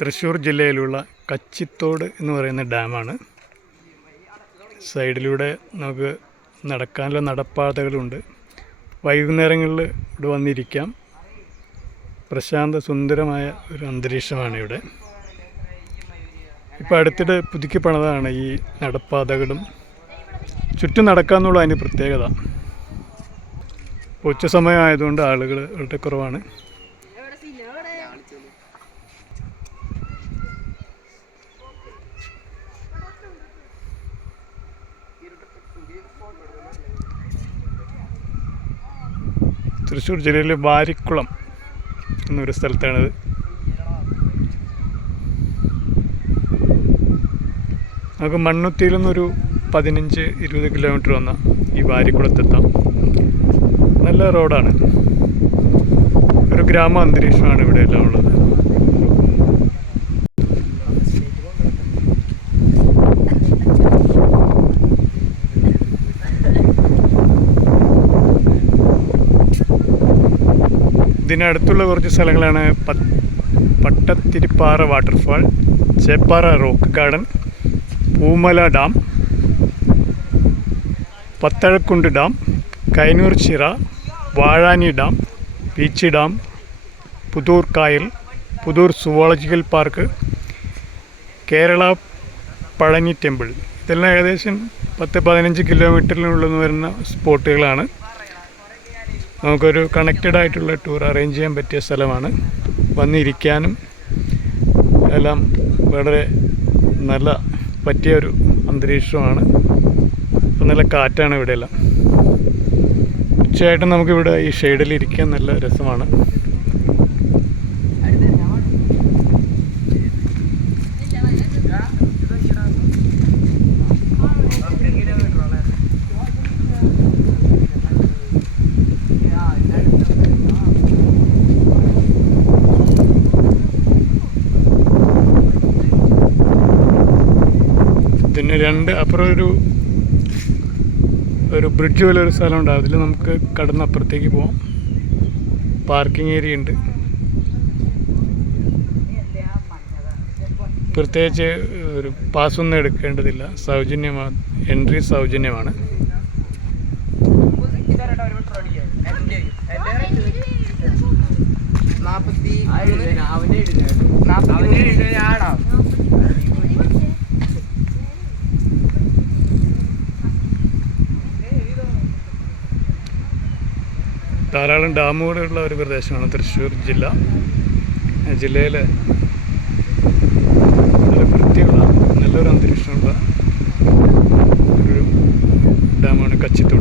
തൃശ്ശൂർ ജില്ലയിലുള്ള കച്ചിത്തോട് എന്ന് പറയുന്ന ഡാമാണ്. സൈഡിലൂടെ നമുക്ക് നടക്കാനുള്ള നടപ്പാതകളുണ്ട്. വൈകുന്നേരങ്ങളിൽ ഇവിടെ വന്നിരിക്കാം. പ്രശാന്ത സുന്ദരമായ ഒരു അന്തരീക്ഷമാണ് ഇവിടെ. ഇപ്പോൾ അടുത്തിടെ പുതുക്കി പണിതാണ് ഈ നടപ്പാതകളും. ചുറ്റും നടക്കാമെന്നുള്ള അതിന് പ്രത്യേകത. ഉച്ച സമയമായതുകൊണ്ട് ആളുകൾ വളരെ കുറവാണ്. തൃശ്ശൂർ ജില്ലയിലെ വാരിക്കുളം എന്നൊരു സ്ഥലത്താണിത്. നമുക്ക് മണ്ണുത്തിയിൽ നിന്നൊരു 15-20 കിലോമീറ്റർ വന്നാൽ ഈ വാരിക്കുളത്തെത്താം. നല്ല റോഡാണ്. ഒരു ഗ്രാമ അന്തരീക്ഷമാണ് ഇവിടെ എല്ലാം ഉള്ളത്. ഇതിനടുത്തുള്ള കുറച്ച് സ്ഥലങ്ങളാണ് Pattathiripara waterfall, Cheppara rock garden, Poomala dam, Pathazhakkundu dam, Kainoor ചിറ, വാഴാനി ഡാം, പീച്ചി ഡാം, പുതൂർ കായൽ, Puthur zoological park, Kerala Palani temple. ഇതെല്ലാം ഏകദേശം 10-15 കിലോമീറ്ററിനുള്ളിൽ വരുന്ന സ്പോട്ടുകളാണ്. നമുക്കൊരു കണക്റ്റഡ് ആയിട്ടുള്ള ടൂർ അറേഞ്ച് ചെയ്യാൻ പറ്റിയ സ്ഥലമാണ്. വന്നിരിക്കാനും എല്ലാം വളരെ നല്ല പറ്റിയൊരു അന്തരീക്ഷമാണ്. നല്ല കാറ്റാണ് ഇവിടെയെല്ലാം. ഉച്ചയായിട്ട് നമുക്കിവിടെ ഈ ഷെയ്ഡിൽ ഇരിക്കാൻ നല്ല രസമാണ്. ഇതിന് അപ്പുറം ഒരു ബ്രിഡ്ജ് പോലെ ഒരു സ്ഥലമുണ്ട്. അതിൽ നമുക്ക് കടന്ന് അപ്പുറത്തേക്ക് പോകാം. പാർക്കിംഗ് ഏരിയ ഉണ്ട്. പ്രത്യേകിച്ച് ഒരു പാസ്സൊന്നും എടുക്കേണ്ടതില്ല. സൗജന്യമാണ്. എൻട്രി സൗജന്യമാണ്. ധാരാളം ഡാമുകളുള്ള ഒരു പ്രദേശമാണ് തൃശ്ശൂർ ജില്ല. ജില്ലയിലെ നല്ല വൃത്തിയുള്ള നല്ലൊരു അന്തരീക്ഷമുള്ള ഒരു ഡാമാണ് കച്ചിത്തോട്.